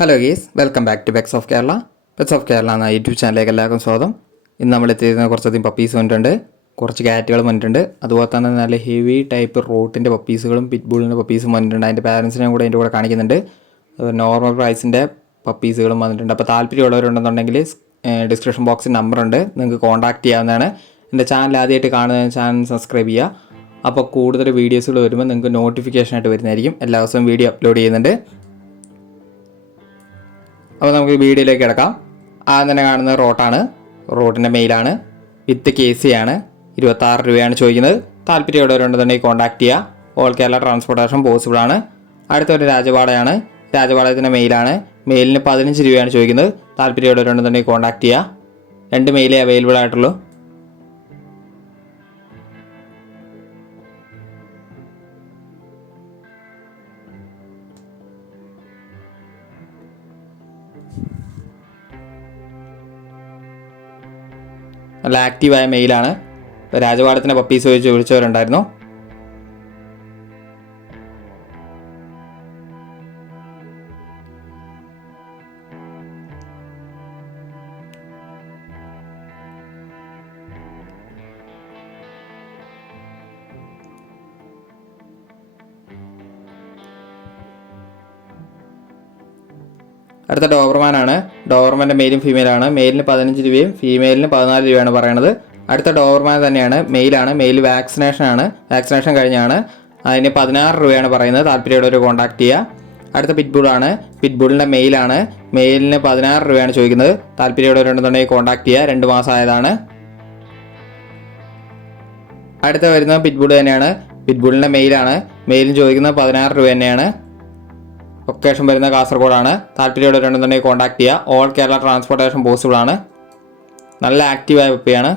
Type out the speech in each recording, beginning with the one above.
Hello guys, welcome back to pets of Kerala. Pets of Kerala എന്ന YouTube ചാനലിലേക്ക് എല്ലാവർക്കും സ്വാഗതം. ഇന്ന് നമ്മൾ എത്തിയിരുന്ന കുറച്ചധികം പപ്പീസ് വന്നിട്ടുണ്ട്, കുറച്ച് കാറ്റുകളും വന്നിട്ടുണ്ട്. അതുപോലെ തന്നെ നല്ല ഹെവി ടൈപ്പ് റോട്ടിൻ്റെ പപ്പീസുകളും പിറ്റ്ബുളിൻ്റെ പപ്പീസും വന്നിട്ടുണ്ട്. അതിൻ്റെ പാരൻസിനെയും കൂടെ അതിൻ്റെ കൂടെ കാണിക്കുന്നുണ്ട്. നോർമൽ പ്രൈസിൻ്റെ പപ്പീസുകളും വന്നിട്ടുണ്ട്. അപ്പോൾ താല്പര്യമുള്ളവരുണ്ടെന്നുണ്ടെങ്കിൽ ഡിസ്ക്രിപ്ഷൻ ബോക്സിൽ നമ്പറുണ്ട്, നിങ്ങൾക്ക് കോൺടാക്റ്റ് ചെയ്യാവുന്നതാണ്. എൻ്റെ ചാനൽ ആദ്യമായിട്ട് കാണുന്ന ചാനൽ സബ്സ്ക്രൈബ് ചെയ്യുക. അപ്പോൾ കൂടുതൽ വീഡിയോസുകൾ വരുമ്പോൾ നിങ്ങൾക്ക് നോട്ടിഫിക്കേഷനായിട്ട് വരുന്നതായിരിക്കും. എല്ലാ ദിവസവും വീഡിയോ അപ്ലോഡ് ചെയ്യുന്നുണ്ട്. അപ്പോൾ നമുക്ക് വീഡിയോയിലേക്ക് കിടക്കാം. ആദ്യം തന്നെ കാണുന്നത് റോട്ടാണ്. റോട്ടിൻ്റെ മെയിലാണ്, വിത്ത് KC ആണ്. 26 രൂപയാണ് ചോദിക്കുന്നത്. താല്പര്യമുള്ളവരുണ്ടെന്നുണ്ടെങ്കിൽ കോൺടാക്ട് ചെയ്യുക. ഓൾ കേരള ട്രാൻസ്പോർട്ടേഷൻ പോസിബിൾ ആണ്. അടുത്തൊരു രാജപാളയാണ്. രാജപാളയത്തിൻ്റെ മെയിലാണ്. മെയിലിന് 15 രൂപയാണ് ചോദിക്കുന്നത്. താല്പര്യമുള്ളവരുണ്ടെന്നുണ്ടെങ്കിൽ കോൺടാക്ട് ചെയ്യുക. 2 മെയിലേ അവൈലബിൾ ആയിട്ടുള്ളൂ. നല്ല ആക്റ്റീവായ മെയിലാണ്. രാജപാളത്തിൻ്റെ പപ്പീസ് ചോദിച്ചവരുണ്ടായിരുന്നു. അടുത്ത ഡോബർമാനാണ്. ഡോബർമാൻ്റെ മെയിലും ഫീമെയിലാണ്. മെയിലിന് 15 രൂപയും ഫീമെയിലിന് 14 രൂപയാണ് പറയണത്. അടുത്ത ഡോബർമാൻ തന്നെയാണ്, മെയിലാണ്. മെയിൽ വാക്സിനേഷൻ കഴിഞ്ഞാണ്. അതിന് 16 രൂപയാണ് പറയുന്നത്. താല്പര്യമുള്ളവർ കോൺടാക്ട് ചെയ്യുക. അടുത്ത പിറ്റ്ബുളാണ്. പിറ്റ്ബുളിൻ്റെ മെയിലാണ്. മെയിലിന് 16 രൂപയാണ് ചോദിക്കുന്നത്. താല്പര്യമുള്ളവരുണ്ടെന്നുണ്ടെങ്കിൽ കോൺടാക്ട് ചെയ്യുക. 2 മാസം ആയതാണ്. അടുത്ത വരുന്നത് പിറ്റ്ബുൾ തന്നെയാണ്. പിറ്റ്ബുളിൻ്റെ മെയിലാണ്. മെയിലും ചോദിക്കുന്നത് 16 രൂപ തന്നെയാണ്. ലൊക്കേഷൻ വരുന്ന കാസർഗോഡാണ്. താല്പര്യമുള്ളവരുണ്ടെന്നുണ്ടെങ്കിൽ കോൺടാക്ട് ചെയ്യുക. ഓൾ കേരള ട്രാൻസ്പോർട്ടേഷൻ പോസിബിൾ ആണ്. നല്ല ആക്റ്റീവായ പപ്പിയാണ്.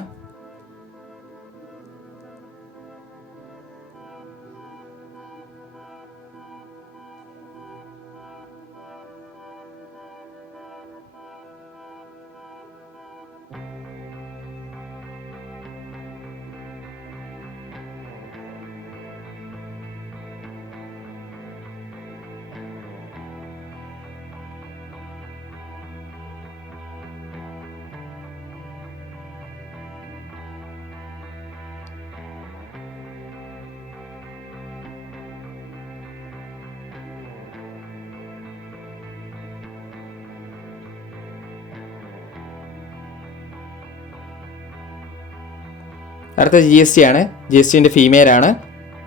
അടുത്ത GST ആണ്. GSTൻ്റെ ഫീമെയിലാണ്.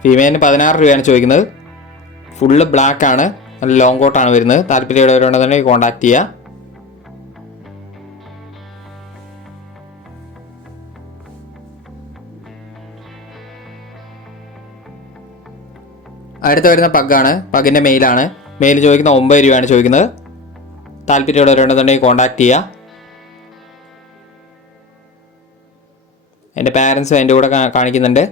ഫീമെയിലിന് 16 രൂപയാണ് ചോദിക്കുന്നത്. ഫുള്ള് ബ്ലാക്ക് ആണ്. നല്ല ലോങ് കോട്ടാണ് വരുന്നത്. താല്പര്യമുള്ളവരുണ്ടെന്നുണ്ടെങ്കിൽ കോൺടാക്ട് ചെയ്യുക. അടുത്ത വരുന്ന പഗ്ഗാണ്. പഗ്ഗിൻ്റെ മെയിലാണ്. മെയിൽ ചോദിക്കുന്ന 9 രൂപയാണ് ചോദിക്കുന്നത്. താല്പര്യമുള്ളവരുണ്ടെന്നുണ്ടെങ്കിൽ കോൺടാക്ട് ചെയ്യുക. എൻ്റെ പാരൻസ് അതിൻ്റെ കൂടെ കാണിക്കുന്നുണ്ട്.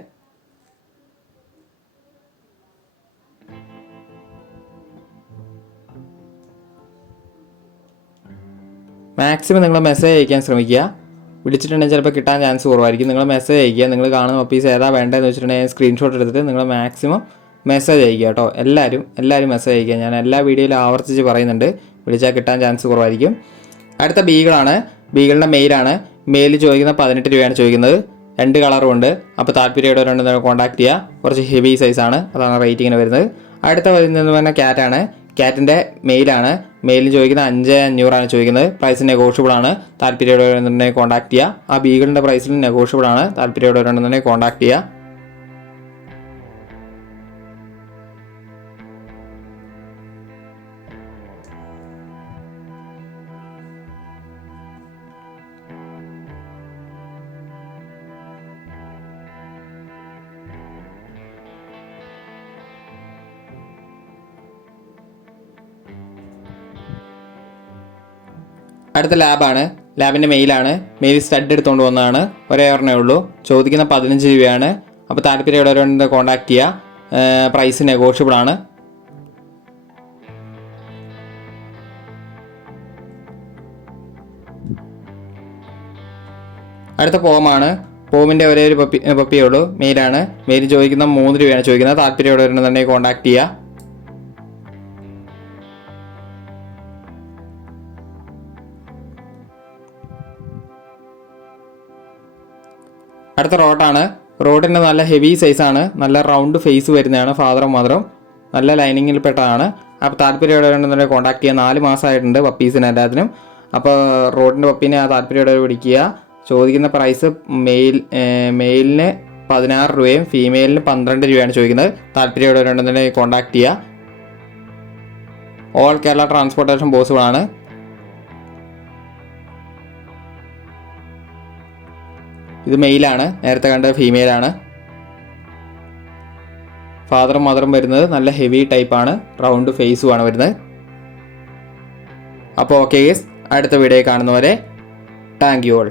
മാക്സിമം നിങ്ങൾ മെസ്സേജ് അയക്കാൻ ശ്രമിക്കുക. വിളിച്ചിട്ടുണ്ടെങ്കിൽ ചിലപ്പോൾ കിട്ടാൻ ചാൻസ് കുറവായിരിക്കും. നിങ്ങൾ മെസ്സേജ് അയക്കുക. നിങ്ങൾ കാണുന്ന പപ്പീസ് ഏതാ വേണ്ടതെന്ന് വെച്ചിട്ടുണ്ടെങ്കിൽ സ്ക്രീൻഷോട്ട് എടുത്തിട്ട് നിങ്ങൾ മാക്സിമം മെസ്സേജ് അയക്കുക കേട്ടോ. എല്ലാവരും മെസ്സേജ് അയക്കുക. ഞാൻ എല്ലാ വീഡിയോയിലും ആവർത്തിച്ച് പറയുന്നുണ്ട്. വിളിച്ചാൽ കിട്ടാൻ ചാൻസ് കുറവായിരിക്കും. അടുത്ത ബീഗിളാണ്. ബീഗിളിൻ്റെ മെയിലാണ്. മെയിൽ ചോദിക്കുന്ന 18 രൂപയാണ് ചോദിക്കുന്നത്. 2 കളറും ഉണ്ട്. അപ്പോൾ താല്പര്യമുള്ളവരുണ്ടെന്ന് കോൺടാക്ട് ചെയ്യുക. കുറച്ച് ഹെവി സൈസാണ്, അതാണ് റേറ്റിങ്ങിന് വരുന്നത്. അടുത്ത വരുന്നത് പറഞ്ഞാൽ ക്യാറ്റാണ്. ക്യാറ്റിൻ്റെ മെയിലാണ്. മെയിലിന് ചോദിക്കുന്ന 5,500 ചോദിക്കുന്നത്. പ്രൈസ് നെഗോഷ്യബിൾ ആണ്. താല്പര്യമുള്ളവരുണ്ടെന്നുണ്ടെങ്കിൽ കോൺടാക്ട് ചെയ്യുക. ആ ബീഗിളിൻ്റെ പ്രൈസിൽ നെഗോഷ്യബിൾ ആണ്. താല്പര്യമുള്ളവരുണ്ടെന്നുണ്ടെങ്കിൽ കോൺടാക്ട് ചെയ്യുക. അടുത്ത ലാബാണ്. ലാബിൻ്റെ മെയിലാണ്. മെയിൽ സ്റ്റഡ് എടുത്തുകൊണ്ട് വന്നതാണ്. ഒരേ ഒരെണ്ണേ ഉള്ളൂ. ചോദിക്കുന്ന 15 രൂപയാണ്. അപ്പോൾ താല്പര്യമുള്ളവരുണ്ടെന്ന് കോൺടാക്ട് ചെയ്യുക. പ്രൈസ് നെഗോഷ്യബിൾ ആണ്. അടുത്ത പോമാണ്. പോമിൻ്റെ ഒരേ ഒരു പപ്പിയേ ഉള്ളൂ. മെയിലാണ്. മെയിൽ ചോദിക്കുന്ന 3 രൂപയാണ് ചോദിക്കുന്നത്. താല്പര്യമുള്ളവരുണ്ടെന്നുണ്ടെങ്കിൽ കോൺടാക്ട് ചെയ്യുക. അടുത്ത റോട്ടാണ്. റോഡിൻ്റെ നല്ല ഹെവി സൈസാണ്, നല്ല റൗണ്ട് ഫേസ് വരുന്നതാണ്. ഫാദറും മദറും നല്ല ലൈനിങ്ങിൽ പെട്ടതാണ്. അപ്പോൾ താല്പര്യമുള്ളവരുണ്ടെന്നുണ്ടെങ്കിൽ കോൺടാക്ട് ചെയ്യുക. 4 മാസമായിട്ടുണ്ട് പപ്പീസിന് എല്ലാത്തിനും. അപ്പോൾ റോഡിൻ്റെ പപ്പീനെ താല്പര്യമുള്ളവർ പിടിക്കുക. ചോദിക്കുന്ന പ്രൈസ് മെയിലിന് 16 രൂപയും ഫീമെയിലിന് 12 രൂപയാണ് ചോദിക്കുന്നത്. താല്പര്യമുള്ളവരുണ്ടെന്നുണ്ടെങ്കിൽ കോൺടാക്ട് ചെയ്യുക. ഓൾ കേരള ട്രാൻസ്പോർട്ടേഷൻ പോസിബിൾ ആണ്. ഇത് മെയിലാണ്, നേരത്തെ കണ്ടത് ഫീമെയിലാണ്. ഫാദറും മദറും വരുന്നത് നല്ല ഹെവി ടൈപ്പാണ്, റൗണ്ട് ഫേസുമാണ് വരുന്നത്. അപ്പോൾ ഓക്കെ ഗൈസ്, അടുത്ത വീഡിയോ കാണുന്നവരെ താങ്ക് യു ഓൾ.